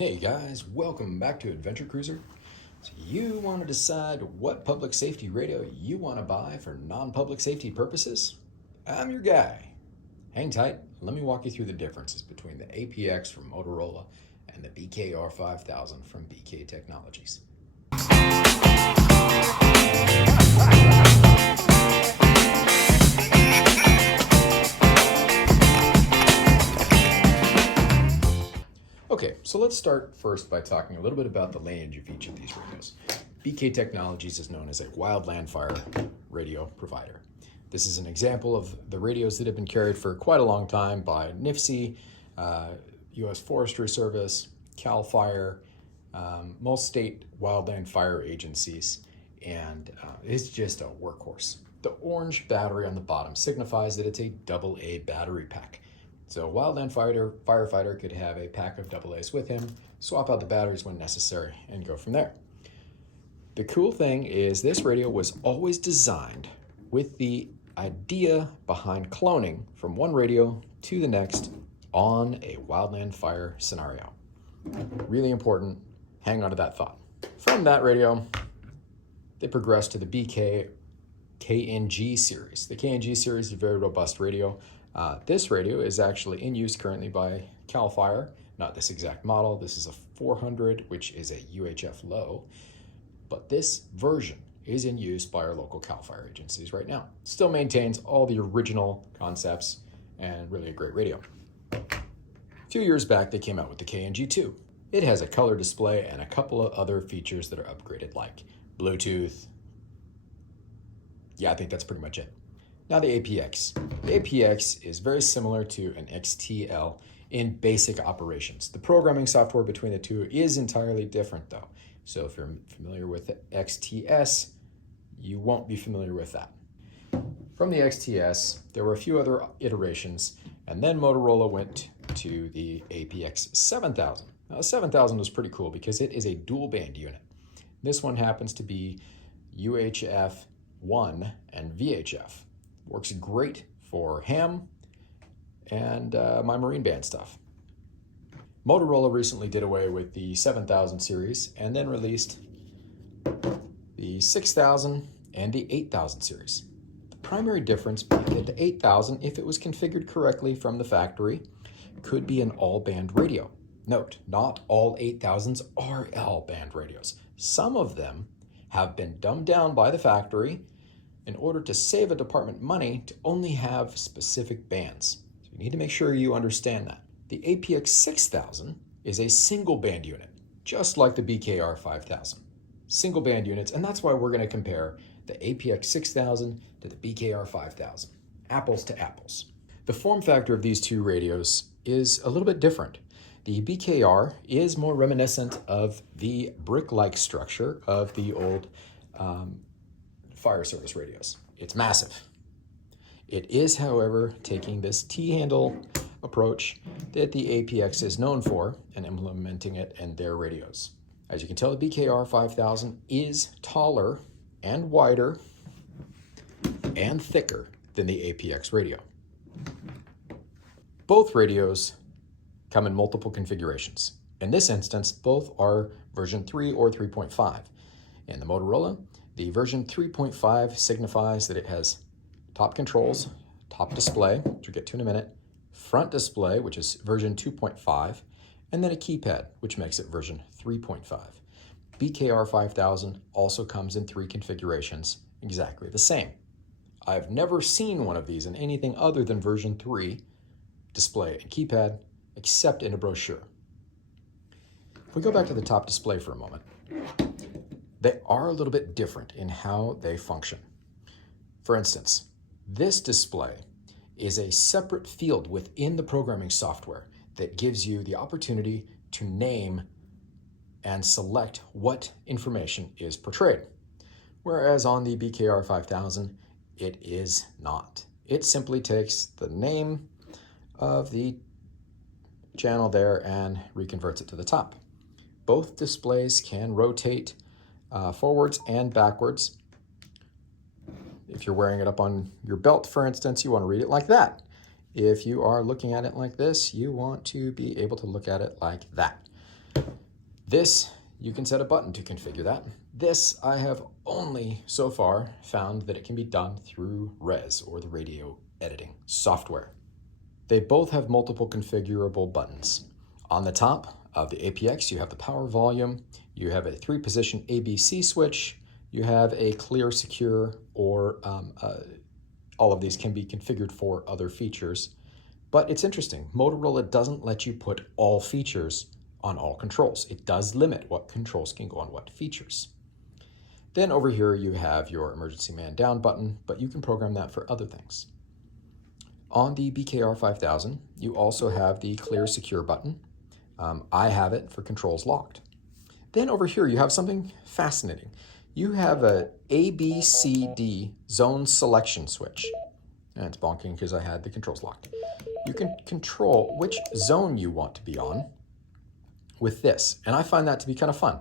Hey guys, welcome back to Adventure Cruiser. So you want to decide what public safety radio you want to buy for non-public safety purposes? I'm your guy. Hang tight, let me walk you through the differences between the APX from Motorola and the BKR5000 from BK Technologies. Okay, so let's start first by talking a little bit about the lineage of each of these radios. BK Technologies is known as a wildland fire radio provider. This is an example of the radios that have been carried for quite a long time by NIFC, U.S. Forestry Service, CAL FIRE, most state wildland fire agencies, and it's just a workhorse. The orange battery on the bottom signifies that it's a AA battery pack. So a wildland firefighter could have a pack of AA's with him, swap out the batteries when necessary, and go from there. The cool thing is this radio was always designed with the idea behind cloning from one radio to the next on a wildland fire scenario. Really important, hang on to that thought. From that radio, they progressed to the KNG series. The KNG series is a very robust radio. This radio is actually in use currently by CAL FIRE, not this exact model. This is a 400, which is a UHF low, but this version is in use by our local CAL FIRE agencies right now. Still maintains all the original concepts and really a great radio. A few years back, they came out with the KNG2. It has a color display and a couple of other features that are upgraded like Bluetooth. Yeah, I think that's pretty much it. Now the APX. The APX is very similar to an XTL in basic operations. The programming software between the two is entirely different though. So if you're familiar with the XTS, you won't be familiar with that. From the XTS, there were a few other iterations, and then Motorola went to the APX6000. Now the 7000 was pretty cool because it is a dual band unit. This one happens to be UHF 1 and VHF. Works great for ham and my marine band stuff. Motorola recently did away with the 7000 series and then released the 6000 and the 8000 series. The primary difference being that the 8000, if it was configured correctly from the factory, could be an all-band radio. Note, not all 8000s are all-band radios. Some of them have been dumbed down by the factory in order to save a department money to only have specific bands. So you need to make sure you understand that. The APX6000 is a single band unit, just like the BKR5000. Single band units, and that's why we're going to compare the APX6000 to the BKR5000. Apples to apples. The form factor of these two radios is a little bit different. The BKR is more reminiscent of the brick-like structure of the old fire service radios. It's massive. It is, however, taking this T-handle approach that the APX is known for and implementing it in their radios. As you can tell, the BKR5000 is taller and wider and thicker than the APX radio. Both radios come in multiple configurations. In this instance, both are version 3 or 3.5. In the Motorola, the version 3.5 signifies that it has top controls, top display, which we'll get to in a minute, front display, which is version 2.5, and then a keypad, which makes it version 3.5. BKR5000 also comes in 3 configurations, exactly the same. I've never seen one of these in anything other than version 3, display and keypad, except in a brochure. If we go back to the top display for a moment, they are a little bit different in how they function. For instance, this display is a separate field within the programming software that gives you the opportunity to name and select what information is portrayed. Whereas on the BKR5000, it is not. It simply takes the name of the channel there and reconverts it to the top. Both displays can rotate forwards and backwards. If you're wearing it up on your belt, for instance, you want to read it like that. If you are looking at it like this, you want to be able to look at it like that. This, you can set a button to configure that. This, I have only so far found that it can be done through RES, or the radio editing software. They both have multiple configurable buttons. On the top of the APX, you have the power volume, you have a 3-position ABC switch, you have a clear, secure, or all of these can be configured for other features. But it's interesting, Motorola doesn't let you put all features on all controls. It does limit what controls can go on what features. Then over here you have your emergency man down button, but you can program that for other things. On the BKR5000, you also have the clear secure button. I have it for controls locked. Then over here you have something fascinating. You have a ABCD zone selection switch. And it's bonking because I had the controls locked. You can control which zone you want to be on with this, and I find that to be kind of fun.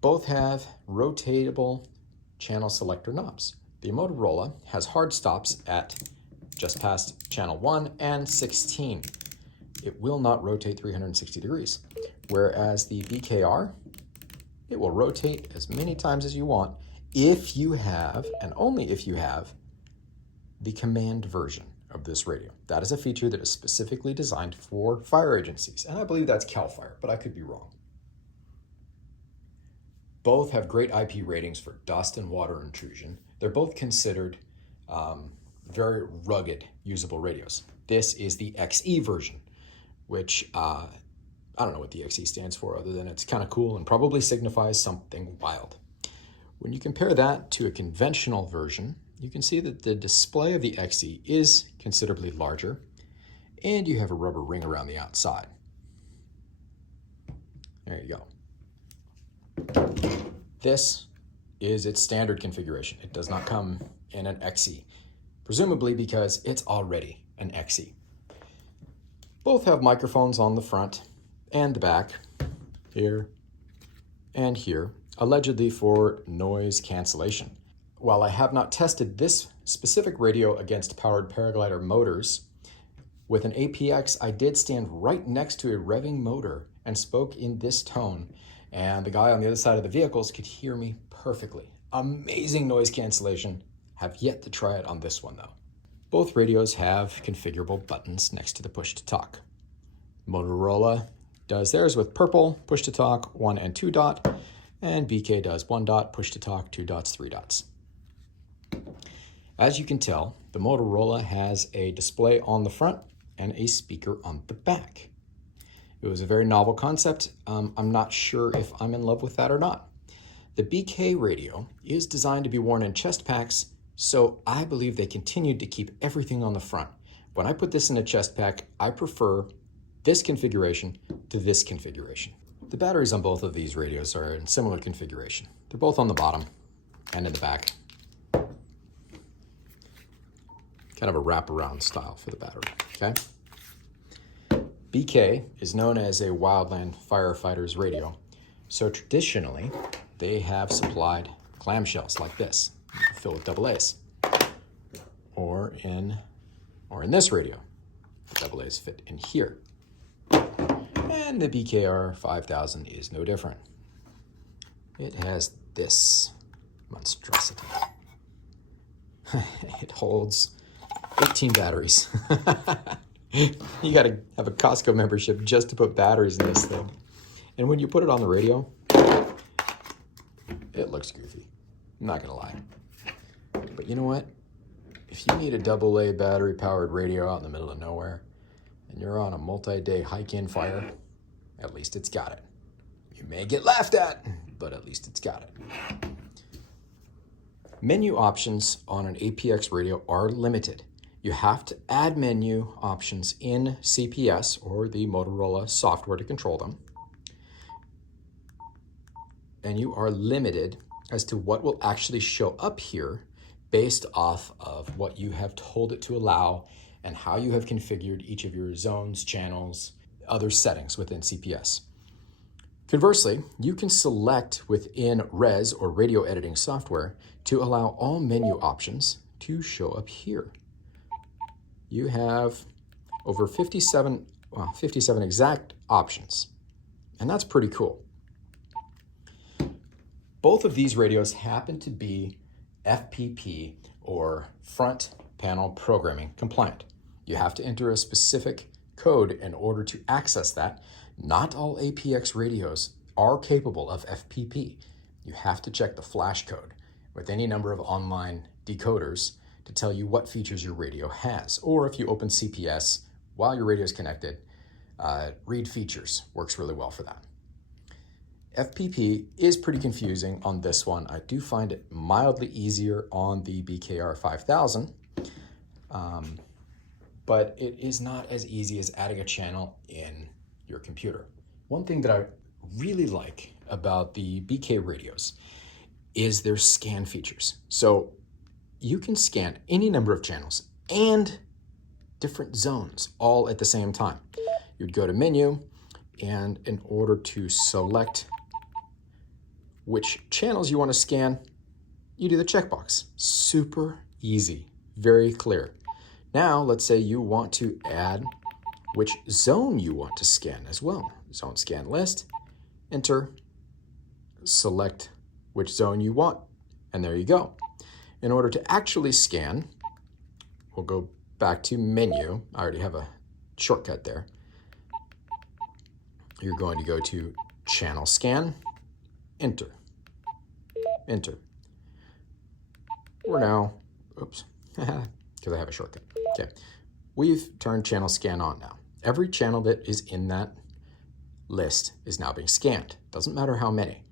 Both have rotatable channel selector knobs. The Motorola has hard stops at just past channel 1 and 16. It will not rotate 360 degrees, whereas the BKR, it will rotate as many times as you want if you have, and only if you have, the command version of this radio. That is a feature that is specifically designed for fire agencies, and I believe that's CAL FIRE, but I could be wrong. Both have great IP ratings for dust and water intrusion. They're both considered very rugged, usable radios. This is the XE version, which I don't know what the XE stands for other than it's kind of cool and probably signifies something wild. When you compare that to a conventional version, you can see that the display of the XE is considerably larger, and you have a rubber ring around the outside. There you go. This is its standard configuration. It does not come in an XE, presumably because it's already an XE. Both have microphones on the front and the back, here and here, allegedly for noise cancellation. While I have not tested this specific radio against powered paraglider motors, with an APX, I did stand right next to a revving motor and spoke in this tone, and the guy on the other side of the vehicles could hear me perfectly. Amazing noise cancellation. Have yet to try it on this one though. Both radios have configurable buttons next to the push-to-talk. Motorola does theirs with purple, push-to-talk, 1 and 2 dot, and BK does 1 dot, push-to-talk, 2 dots, 3 dots. As you can tell, the Motorola has a display on the front and a speaker on the back. It was a very novel concept. I'm not sure if I'm in love with that or not. The BK radio is designed to be worn in chest packs, so I believe they continued to keep everything on the front. When I put this in a chest pack, I prefer this configuration to this configuration. The batteries on both of these radios are in similar configuration. They're both on the bottom and in the back. Kind of a wraparound style for the battery, okay? BK is known as a wildland firefighter's radio. So traditionally, they have supplied clamshells like this, filled with AA's. Or in this radio, the AA's fit in here. And the BKR5000 is no different. It has this monstrosity. It holds 18 batteries. You gotta have a Costco membership just to put batteries in this thing. And when you put it on the radio, it looks goofy. I'm not gonna lie. But you know what? If you need a AA battery powered radio out in the middle of nowhere, and you're on a multi-day hike-in fire, at least it's got it. You may get laughed at, but at least it's got it. Menu options on an APX radio are limited. You have to add menu options in CPS, or the Motorola software, to control them. And you are limited as to what will actually show up here based off of what you have told it to allow and how you have configured each of your zones, channels, other settings within CPS. Conversely, you can select within RES, or radio editing software, to allow all menu options to show up here. You have over 57 exact options. And that's pretty cool. Both of these radios happen to be FPP, or front panel programming compliant. You have to enter a specific code in order to access that. Not all APX radios are capable of FPP. You have to check the flash code with any number of online decoders to tell you what features your radio has. Or if you open CPS while your radio is connected, read features works really well for that. FPP is pretty confusing on this one. I do find it mildly easier on the BKR5000, but it is not as easy as adding a channel in your computer. One thing that I really like about the BK radios is their scan features. So you can scan any number of channels and different zones all at the same time. You'd go to menu, and in order to select which channels you want to scan, you do the checkbox. Super easy, very clear. Now, let's say you want to add which zone you want to scan as well. Zone scan list, enter, select which zone you want, and there you go. In order to actually scan, we'll go back to menu. I already have a shortcut there. You're going to go to channel scan, enter, enter. We're now, oops, because I have a shortcut. Okay, we've turned channel scan on now. Every channel that is in that list is now being scanned. Doesn't matter how many.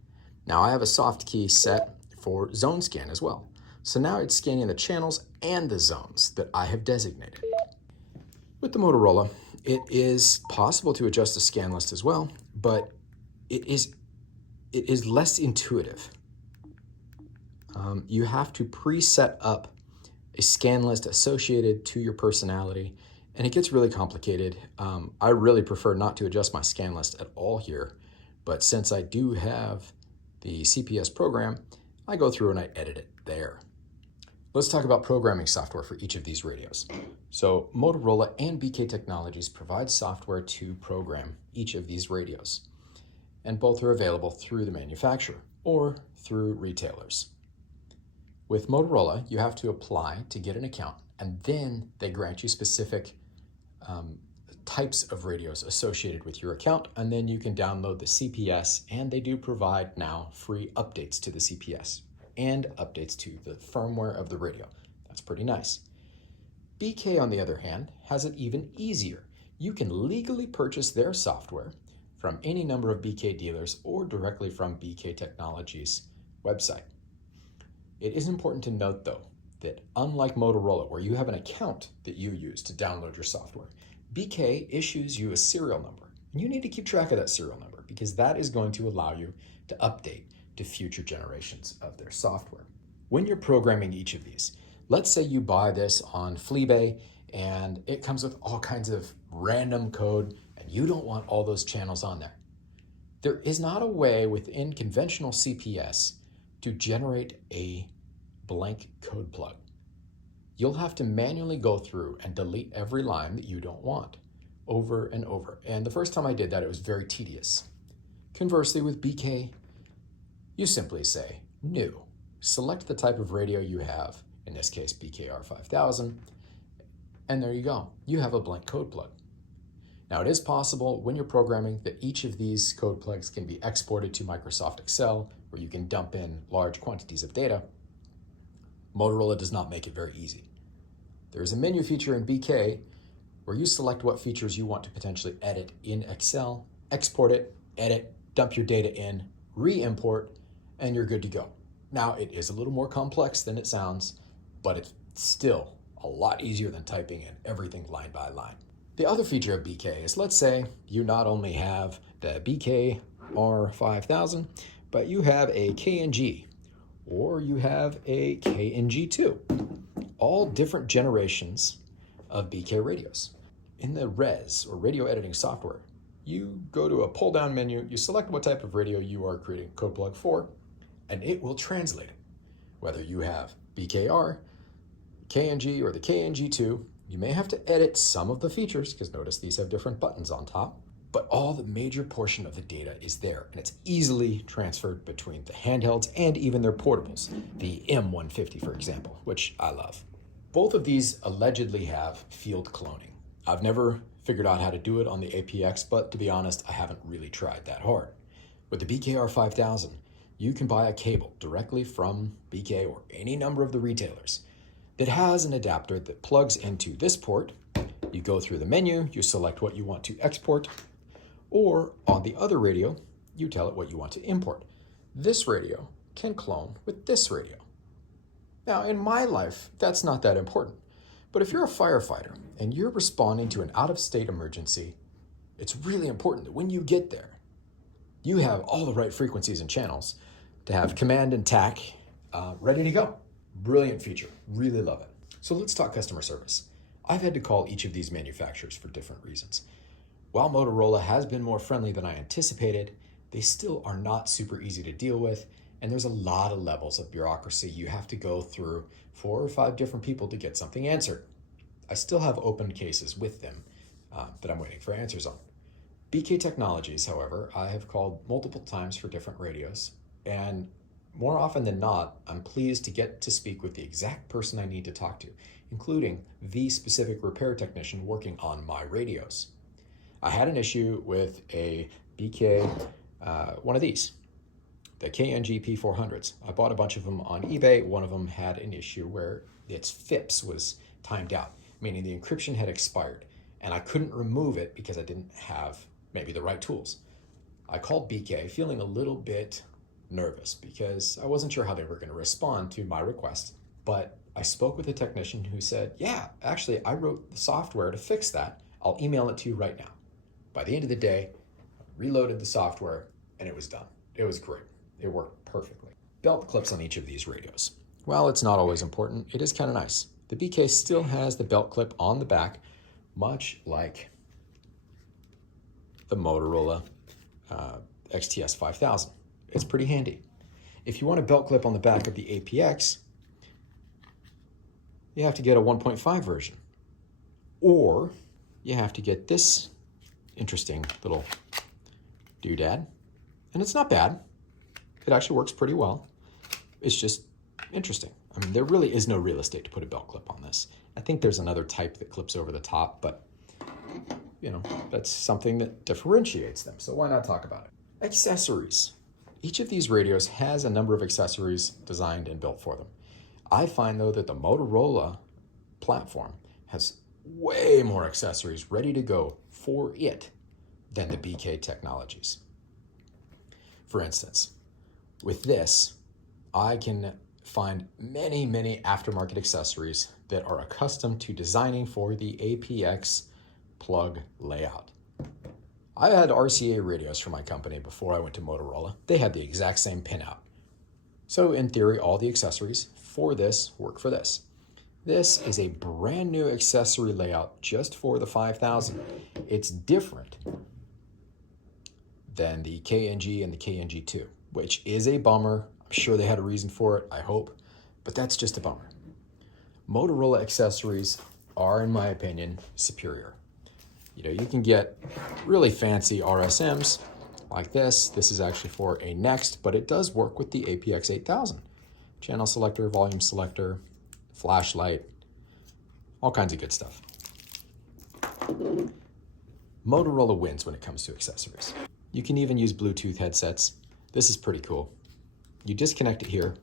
Now I have a soft key set for zone scan as well. So now it's scanning the channels and the zones that I have designated. With the Motorola, it is possible to adjust the scan list as well, but it is less intuitive. You have to preset up a scan list associated to your personality, and it gets really complicated. I really prefer not to adjust my scan list at all here, but since I do have the CPS program, I go through and I edit it there. Let's talk about programming software for each of these radios. So Motorola and BK Technologies provide software to program each of these radios, and both are available through the manufacturer or through retailers. With Motorola, you have to apply to get an account, and then they grant you specific types of radios associated with your account, and then you can download the CPS, and they do provide now free updates to the CPS and updates to the firmware of the radio. That's pretty nice. BK, on the other hand, has it even easier. You can legally purchase their software from any number of BK dealers or directly from BK Technologies' website. It is important to note, though, that unlike Motorola, where you have an account that you use to download your software, BK issues you a serial number. And you need to keep track of that serial number because that is going to allow you to update to future generations of their software. When you're programming each of these, let's say you buy this on Fleabay and it comes with all kinds of random code and you don't want all those channels on there. There is not a way within conventional CPS to generate a blank code plug. You'll have to manually go through and delete every line that you don't want over and over. And the first time I did that, it was very tedious. Conversely, with BK, you simply say new. Select the type of radio you have, in this case BKR5000, and there you go. You have a blank code plug. Now it is possible when you're programming that each of these code plugs can be exported to Microsoft Excel, where you can dump in large quantities of data. Motorola does not make it very easy. There is a menu feature in BK where you select what features you want to potentially edit in Excel, export it, edit, dump your data in, re-import, and you're good to go. Now, it is a little more complex than it sounds, but it's still a lot easier than typing in everything line by line. The other feature of BK is, let's say you not only have the BKR5000, but you have a KNG, or you have a KNG2, all different generations of BK radios. In the res, or radio editing software, you go to a pull-down menu, you select what type of radio you are creating a code plug for, and it will translate it. Whether you have BKR, KNG, or the KNG2, you may have to edit some of the features, because notice these have different buttons on top. but all the major portion of the data is there, and it's easily transferred between the handhelds and even their portables, the M150, for example, which I love. Both of these allegedly have field cloning. I've never figured out how to do it on the APX, but to be honest, I haven't really tried that hard. With the BKR5000, you can buy a cable directly from BK or any number of the retailers that has an adapter that plugs into this port. You go through the menu, you select what you want to export, or on the other radio, you tell it what you want to import. This radio can clone with this radio. Now, in my life, that's not that important. But if you're a firefighter and you're responding to an out-of-state emergency, it's really important that when you get there, you have all the right frequencies and channels to have command and TAC ready to go. Brilliant feature, really love it. So let's talk customer service. I've had to call each of these manufacturers for different reasons. While Motorola has been more friendly than I anticipated, they still are not super easy to deal with, and there's a lot of levels of bureaucracy. You have to go through 4 or 5 different people to get something answered. I still have open cases with them that I'm waiting for answers on. BK Technologies, however, I have called multiple times for different radios, and more often than not, I'm pleased to get to speak with the exact person I need to talk to, including the specific repair technician working on my radios. I had an issue with a BK, one of these, the KNG-P400s. I bought a bunch of them on eBay. One of them had an issue where its FIPS was timed out, meaning the encryption had expired, and I couldn't remove it because I didn't have maybe the right tools. I called BK feeling a little bit nervous because I wasn't sure how they were going to respond to my request, but I spoke with a technician who said, yeah, actually, I wrote the software to fix that. I'll email it to you right now. By the end of the day, I reloaded the software and it was done. It was great. It worked perfectly. Belt clips on each of these radios. While it's not always important, it is kind of nice. The BK still has the belt clip on the back, much like the Motorola XTS5000. It's pretty handy. If you want a belt clip on the back of the APX, you have to get a 1.5 version. Or you have to get this interesting little doodad. And it's not bad. It actually works pretty well. It's just interesting. I mean, there really is no real estate to put a belt clip on this. I think there's another type that clips over the top, but you know, that's something that differentiates them. So why not talk about it? Accessories. Each of these radios has a number of accessories designed and built for them. I find though that the Motorola platform has way more accessories ready to go for it than the BK Technologies. For instance, with this, I can find many, many aftermarket accessories that are accustomed to designing for the APX plug layout. I had RCA radios for my company before I went to Motorola. They had the exact same pinout. So in theory, all the accessories for this work for this. This is a brand new accessory layout just for the 5000. It's different than the KNG and the KNG2, which is a bummer. I'm sure they had a reason for it, I hope, but that's just a bummer. Motorola accessories are, in my opinion, superior. You know, you can get really fancy RSMs like this. This is actually for a Next, but it does work with the APX6000. Channel selector, volume selector, flashlight, all kinds of good stuff. Motorola wins when it comes to accessories. You can even use Bluetooth headsets. This is pretty cool. You disconnect it here,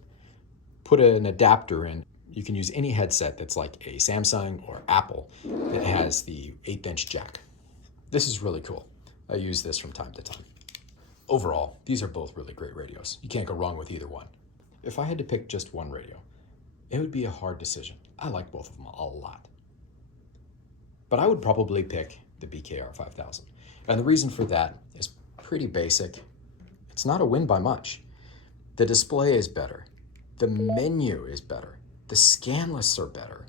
put an adapter in. You can use any headset that's like a Samsung or Apple that has the 1/8" jack. This is really cool. I use this from time to time. Overall, these are both really great radios. You can't go wrong with either one. If I had to pick just one radio, it would be a hard decision. I like both of them a lot. But I would probably pick the BKR5000. And the reason for that is pretty basic. It's not a win by much. The display is better. The menu is better. The scan lists are better.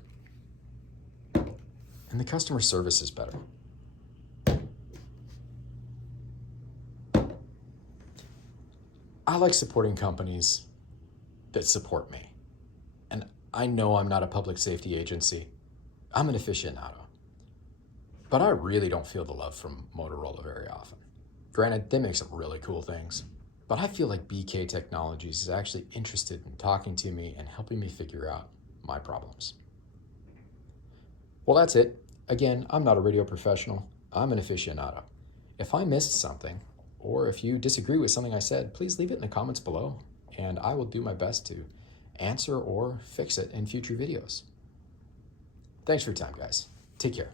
And the customer service is better. I like supporting companies that support me. And I know I'm not a public safety agency. I'm an aficionado. But I really don't feel the love from Motorola very often. Granted, they make some really cool things, but I feel like BK Technologies is actually interested in talking to me and helping me figure out my problems. Well, that's it. Again, I'm not a radio professional. I'm an aficionado. If I missed something, or if you disagree with something I said, please leave it in the comments below, and I will do my best to answer or fix it in future videos. Thanks for your time, guys. Take care.